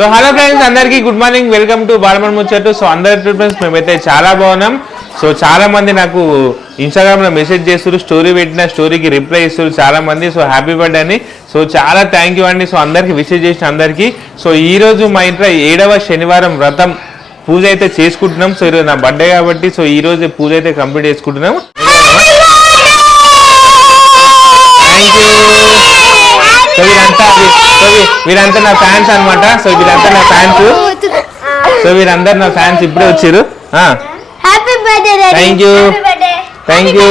So hello friends, అందరికీ good morning. Welcome to బాలమన్ ముచ్చట్టు. సో అందరి ఫ్రెండ్స్, మేమైతే చాలా బాగున్నాం. సో చాలా మంది నాకు ఇన్స్టాగ్రామ్లో మెసేజ్ చేస్తారు, స్టోరీ పెట్టిన స్టోరీకి రిప్లై ఇస్తారు చాలా మంది. సో హ్యాపీ బర్త్డే అని. సో చాలా థ్యాంక్ యూ అండి. సో అందరికీ విషెస్ చేసిన అందరికీ. సో ఈరోజు మా ఇంట్లో 7వ శనివారం వ్రతం పూజ అయితే చేసుకుంటున్నాం. సో ఈరోజు నా బర్త్డే కాబట్టి సో ఈరోజు పూజ అయితే కంప్లీట్ చేసుకుంటున్నాం. Thank you. సో వీరంతా నా ఫ్యాన్స్ అనమాట. సో వీరంతా నా ఫ్యాన్స్. సో వీరందరూ నా ఫ్యాన్స్ ఇప్పుడే వచ్చారు. Thank you thank you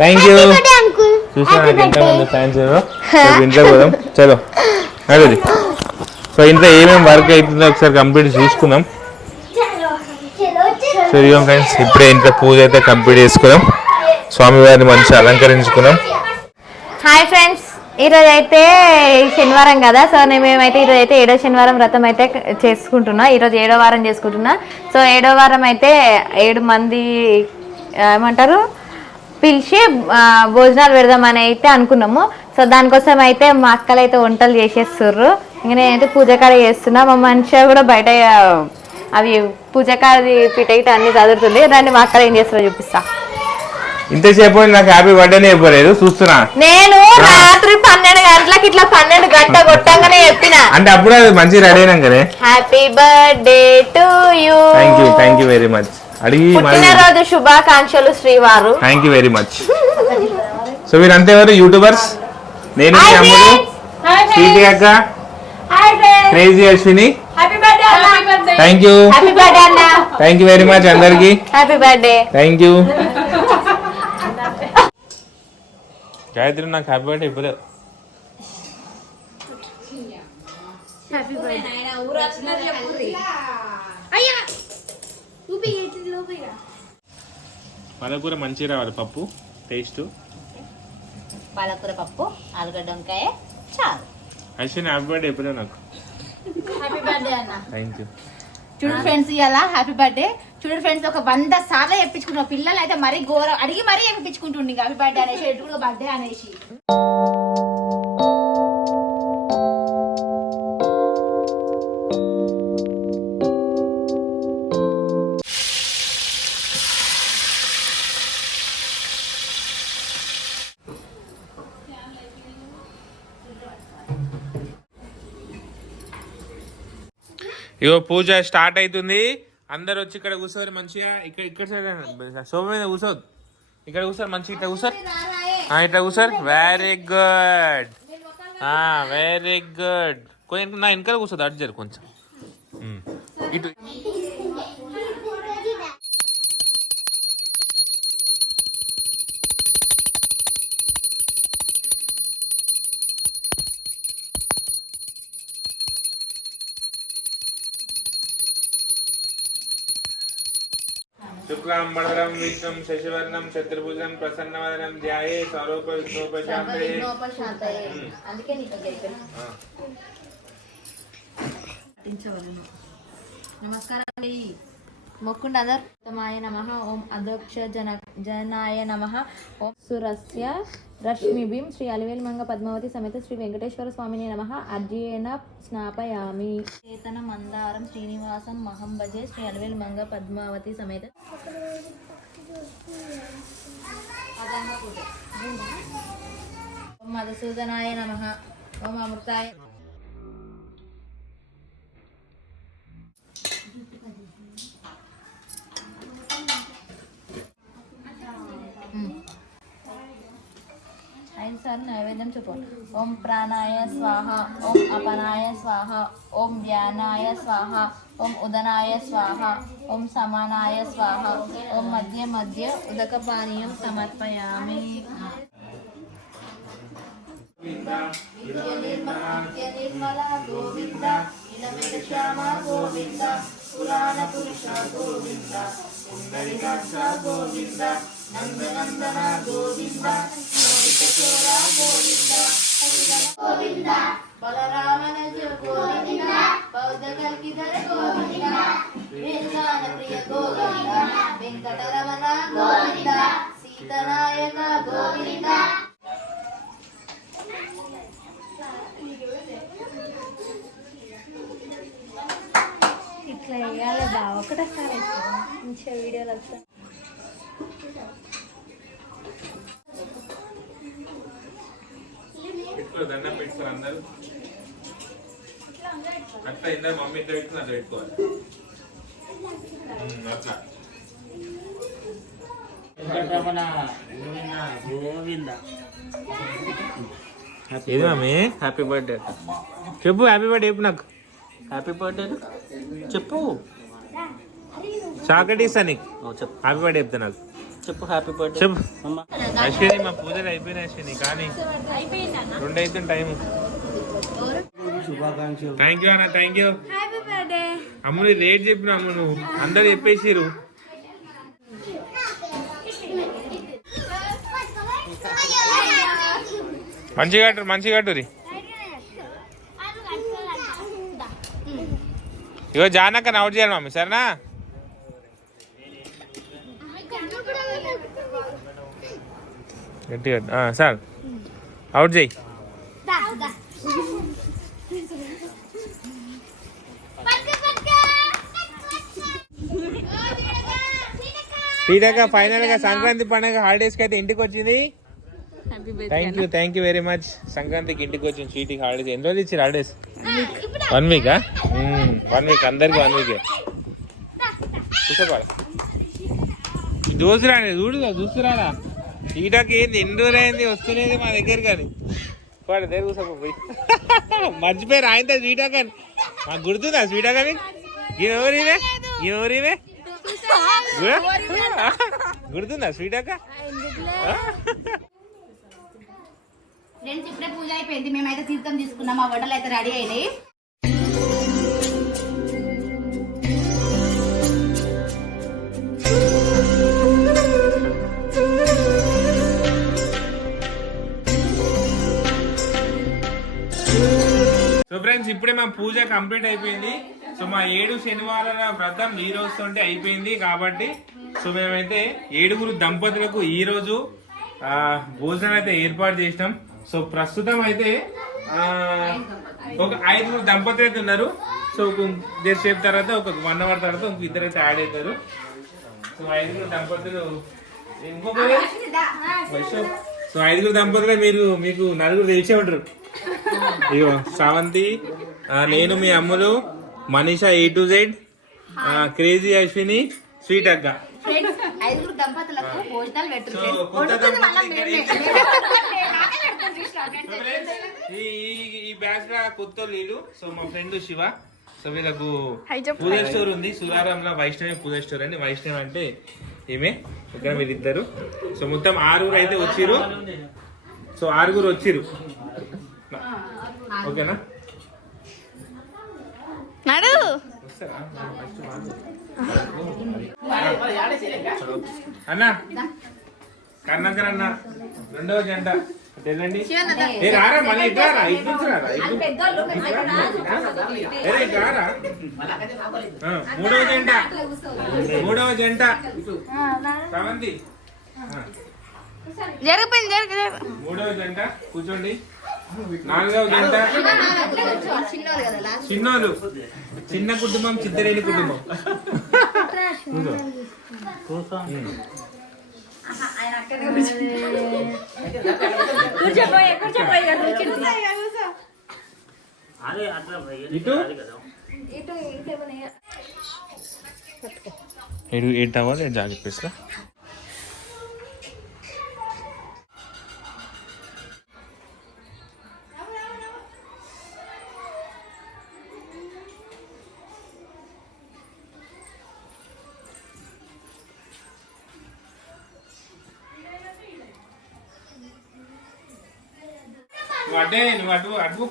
thank you. చూసా నాకు ఎంతమంది ఫ్యాన్స్ ఇంట్లో పోదాం. చలో అడుగుది. సో ఇంట్లో ఏమేమి వర్క్ అవుతుందో ఒకసారి కంప్లీట్ చూసుకుందాం. సో ఇదిగో ఫ్రెండ్స్, ఇప్పుడే ఇంట్లో పూజ అయితే కంప్లీట్ చేసుకున్నాం. స్వామివారిని మంచిగా అలంకరించుకున్నాం. హాయ్ ఫ్రెండ్స్, ఈరోజు అయితే శనివారం కదా. సో మేమైతే ఈరోజు అయితే 7వ శనివారం వ్రతం అయితే చేసుకుంటున్నా. ఈరోజు 7వ వారం చేసుకుంటున్నా. సో 7వ వారం అయితే 7 మంది ఏమంటారు పిలిచి భోజనాలు పెడదామని అయితే అనుకున్నాము. సో దానికోసం అయితే మా అక్కలు అయితే వంటలు చేసేస్తుర్రు. ఇంకా నేనైతే పూజకాడ చేస్తున్నా. మా మనిషి కూడా బయట అవి పూజకాడి పిట అన్ని చదువుతుంది. దాన్ని మా అక్కలు ఏం చేస్తారో చూపిస్తా. ఇంతసేపు నాకు హ్యాపీ బర్త్డే చెప్పలేదు, చూస్తున్నా. నేను రాత్రి 12 గంటలకి ఇట్లా 12 గంట కొట్టంగానే చెప్పిన. అంటే అప్పుడు మంచి రెడీ అయినాం కదా. Happy birthday to you. Thank you very much. అడిగి పుట్టినరోజు శుభాకాంక్షలు శ్రీవారు. Thank you very much. So వీరంతా ఎవరు యూట్యూబర్స్. నేను మీ అమ్ముడు, స్వీటీ అక్క, crazy Ashwini. Thank you thank you very much అందరికి. Happy birthday. Thank you. Gayatri నాకు హ్యాపీ బర్త్డే ఇవ్వలేదు. పాలకూర మంచిగా రావాలి, పప్పు టేస్ట్. పాలకూర పప్పు, ఆలుగడ్డ వంకాయ చాలు. అశ్విని హ్యాపీ బర్త్డే ఇవ్వలేదు నాకు. హ్యాపీ బర్త్డే అన్న. Thank you. చూడండి ఫ్రెండ్స్, ఇవాళ హ్యాపీ బర్త్డే. చూడండి ఫ్రెండ్స్, ఒక 100 సార్లు చెప్పించుకున్నాం. పిల్లలు అయితే మరీ ఘోరం అడిగి మరీ చెప్పించుకుంటుండే హ్యాపీ బర్త్డే అనేసి, ఎటు బర్త్డే అనేసి. ఇగో పూజ స్టార్ట్ అవుతుంది. అందరు వచ్చి ఇక్కడ కూర్చోరు మంచిగా. ఇక్కడ సైడ్ సోఫా మీద కూర్చోదు, ఇక్కడ కూర్చోరు మంచిగా. ఇట్లా కూర్చోరు, ఇట్లా కూర్చోరు. Very good very good. కొంచెం నా వెనకాల కూర్చోదు, అటు జరు కొంచెం ఇటు. శుక్లాం వరదరం విష్ణుం శశివర్ణం చతుర్భుజం ప్రసన్నవదనం ధ్యాయే సర్వోప విఘ్నోపశాంతయే. అందుకే నీకు నమస్కారం అండి. మొక్కుండ అదర్మాయ నమః. ఓం అదోక్ష జనాయ నమః. ఓం సురస్య రశ్మిభిం శ్రీ అలివేల్మంగ పద్మావతి సమేత శ్రీ వెంకటేశ్వర స్వామిని నమః. అర్జయేన స్నాపయామి. చేతన మందారం శ్రీనివాసం మహం భజే శ్రీ అలివేల్మంగ పద్మావతి సమేత. ఓం మధుసూదనాయ నమః. ఓం అమృతాయ. సార్ నైవేద్యం చెప్పు. ఓం ప్రాణాయ స్వాహ. ఓం అపనాయ స్వాహ. ఓం వ్యానాయ స్వాహ. ఓం ఉదనాయ స్వాహ. ఓం సమానాయ స్వాహ. ఓం మధ్య మధ్య ఉదకపానీయం సమర్పయామి. నిర్మల గోవింద శ్యామ గోవింద పురాణ పురుష గోవింద పుండరీకాక్ష గోవింద నందనందన గోవింద గోవింద బలరామనజ గోవింద బౌద్ధ కల్కిధర గోవింద వేదాన ప్రియ గోవింద వెంకటరమణ గోవింద సీతనాయక గోవింద. ఇట్లా వేయాలి బా ఒకటేసారి మంచిగా వీడియోలు వస్తాయి. దండం పెట్టుకోరు అందరూ అట్లా ఇందాక మమ్మీ ఇట్లా పెట్టుకుని అట్లా పెట్టుకోవాలి అట్లా. ఏది మమ్మీ హ్యాపీ బర్త్డే చెప్పు హ్యాపీ బర్త్డే చెప్పు నాకు. హ్యాపీ బర్త్డే చెప్పు చాక్లెట్ ఇస్తా నీకు. చెప్పు హ్యాపీ బర్త్డే చెప్తా నాకు. చెప్పు హ్యాపీ బర్త్డే చెప్పు. అమ్మ అశ్విని మా పూజలు అయిపోయినాయి అశ్విని కానీ 2 అవుతుంది టైం. శుభాకాంక్షలు. థ్యాంక్ యూ అన్న థ్యాంక్ యూ. అమ్ముని లేట్ చెప్పిన అమ్ము నువ్వు అందరు చెప్పేసిరు. మంచిగా కట్టు మంచిగా కట్టురి. ఇగో జానక్క అవుట్ చేయాలి మమ్మీ సరేనా. గట్టిగా సార్ అవుట్ చేయి. సీటక్క ఫైనల్ గా సంక్రాంతి పండుగ హాలిడేస్ కి అయితే ఇంటికి వచ్చింది. Thank you very much. సంక్రాంతికి ఇంటికి వచ్చింది స్వీట్కి హాలిడేస్. ఎన్ని రోజులు ఇచ్చారు హాలిడేస్? 1 వీకా? 1 వీక్ అందరికి 1 వీకే. కూర్చోపాడు దోసురాని చూస్తురారా సీటకి ఏంది ఎన్ని రోజులు అయింది వస్తునేది మా దగ్గర కానీ వాడు దగ్గర కూర్చోపోయి మర్చిపోయారు ఆయనతో స్వీటా కానీ. మాకు గుర్తుందా స్వీటా కానీ? ఎవరివే ఎవరివే గుర్తుందా స్వీటాక? ఫ్రెండ్స్ ఇప్పుడే పూజ అయిపోయింది. మేమైతే తీర్థం తీసుకున్నాం. మా వంటలు అయితే రెడీ అయినాయి. సో ఫ్రెండ్స్ ఇప్పుడే మా పూజ కంప్లీట్ అయిపోయింది. సో మా 7 శనివారాల వ్రతం ఈ రోజుతోటి అయిపోయింది కాబట్టి సో మేమైతే 7 దంపతులకు ఈ రోజు భోజనం అయితే ఏర్పాటు చేసినాం. సో ప్రస్తుతం అయితే ఒక 5 దంపతులు అయితే ఉన్నారు. సో సేపు తర్వాత ఒక 1 అవర్ తర్వాత ఇంక 2 అయితే యాడ్ అవుతారు. సో 5 దంపతులు ఇంకొకరు సో 5 దంపతులే మీకు 4 తెలిసే ఉంటారు. ఇగో శ్రావంతి, నేను మీ Ammulu, Manisha A to Z, crazy Ashwini, sweet అక్క. ఫ్రెండ్స్ 5 దంపతులకు భోజనాలు పెట్టుకుంటారు. ఈ బ్యాచ్ లా కొత్త వీళ్ళు. సో మా ఫ్రెండ్ శివ. సో వీళ్ళకు పూజ స్టోర్ ఉంది సురారంలో. వైష్ణవి పూజ స్టోర్ అండి. వైష్ణవి అంటే ఈమె. ఇక్కడ వీళ్ళిద్దరు. సో మొత్తం 6 అయితే వచ్చిర్రు. సో 6 వచ్చిర్రు. ఓకేనా నడు అన్నా కర్ణాకర్ అన్న 2వ జంట వెళ్ళండి. ఏ రారా మళ్ళీ ఇటు రారా ఇటు నుంచి రారా ఇటు రారా. 3వ జంట శ్రవంతి. జరిగిపోయింది 3వ జంట కూర్చోండి. 4వ జంట చిన్నోళ్ళు. చిన్న కుటుంబం చిద్దరేని కుటుంబం. ఇటు 8 అవ్వాలి జాగ్రత్త. నువ్వు అటు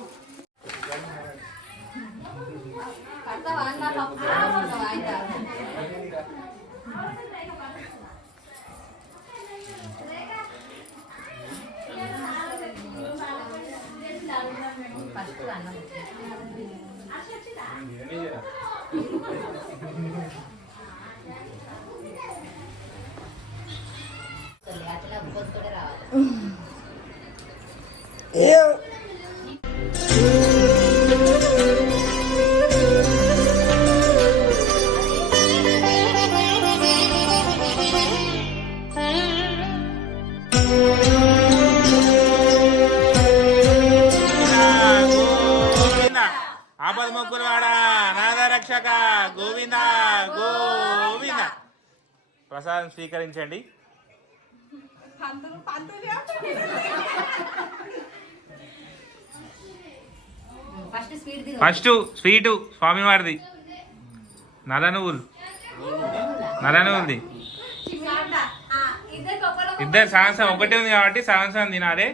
ఆపద మొక్కులవాడ నాద రక్షక గోవింద గోవింద. ప్రసాదం స్వీకరించండి. ఫస్ట్ స్వీటు స్వామివారిది నల్ల నువ్వులది. ఇద్దరు సంవత్సరం ఒకటే ఉంది కాబట్టి సంవత్సరం తినాలి.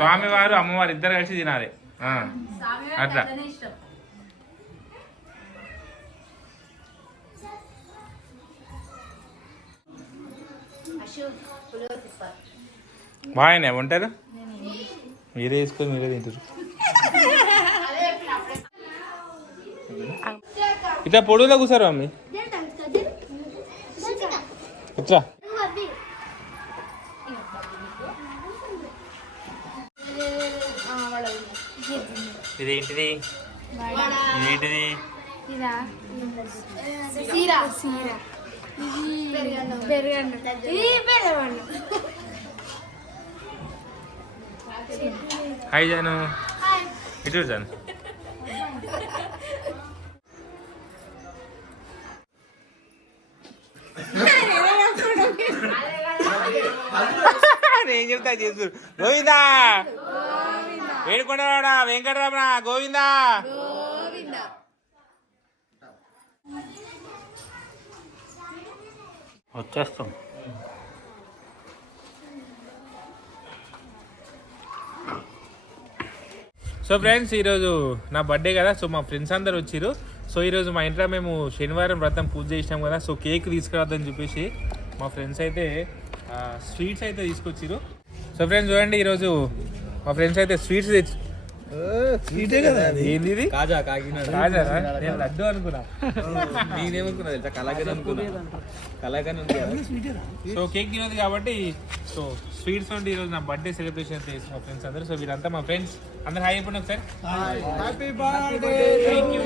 స్వామివారు అమ్మవారు ఇద్దరు కలిసి తినాలి. అట్లా బాగానే ఉంటారు. మీరే వేసుకొని మీరే తింటారు. ఇట్లా పొడుగులో కూర్చారు మమ్మీ. ఇట్లా ఇదేంటిది ఇదేంటిది హాయ్ జాను ఇటు జాను. నేను చెప్తా చేస్తారు. గోవిందా వేడుకొండవాడా వెంకటరమణ గోవిందా. వచ్చేస్తాం. సో ఫ్రెండ్స్ ఈరోజు నా బర్త్డే కదా. సో మా ఫ్రెండ్స్ అందరు వచ్చిర్రు. సో ఈరోజు మా ఇంట్లో మేము శనివారం వ్రతం పూజ చేసినాం కదా. సో కేక్ తీసుకురావద్దని చెప్పేసి మా ఫ్రెండ్స్ అయితే స్వీట్స్ అయితే తీసుకొచ్చిర్రు. సో ఫ్రెండ్స్ చూడండి ఈరోజు మా ఫ్రెండ్స్ అయితే స్వీట్స్ తెచ్చి స్వీటే కదా ఏంది ఇది కాజా కాజా నేను లడ్డు అనుకున్నా. నేనేమనుకున్నా తెలుసా కలాగన్ అనుకున్నా. కలాగన్ ఉంది కదా. సో కేక్ తినదు కాబట్టి సో స్వీట్స్ ఉండి ఈరోజు నా బర్త్డే సెలబ్రేషన్ చేసిన మా ఫ్రెండ్స్ అందరూ. సో వీరంతా మా ఫ్రెండ్స్ అందరు హాయ్ చెప్పండి ఒకసారి. Happy birthday. Thank you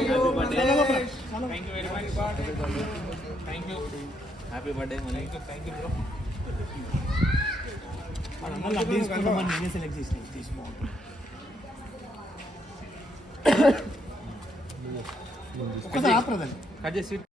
very much. Thank you. Happy birthday. Thank you bro. Select చేసి